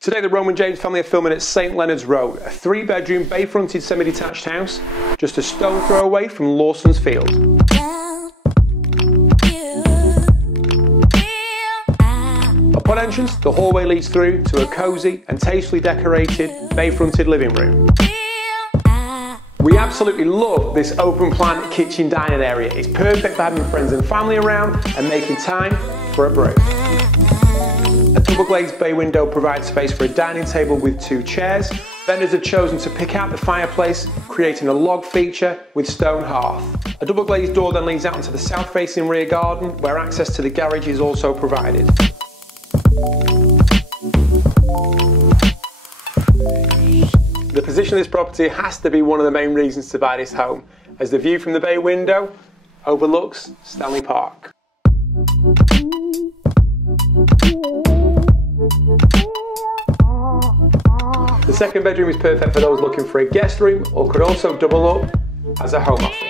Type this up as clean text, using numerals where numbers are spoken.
Today the Roman James family are filming at St Leonard's Road, a 3-bedroom bay-fronted semi-detached house just a stone throw away from Lawson's Field. Upon entrance, the hallway leads through to a cosy and tastefully decorated bay-fronted living room. We absolutely love this open plan kitchen dining area. It's perfect for having friends and family around and making time for a break. A double glazed bay window provides space for a dining table with 2 chairs. Vendors have chosen to pick out the fireplace, creating a log feature with stone hearth. A double glazed door then leads out into the south facing rear garden where access to the garage is also provided. The position of this property has to be one of the main reasons to buy this home, as the view from the bay window overlooks Stanley Park. The second bedroom is perfect for those looking for a guest room or could also double up as a home office.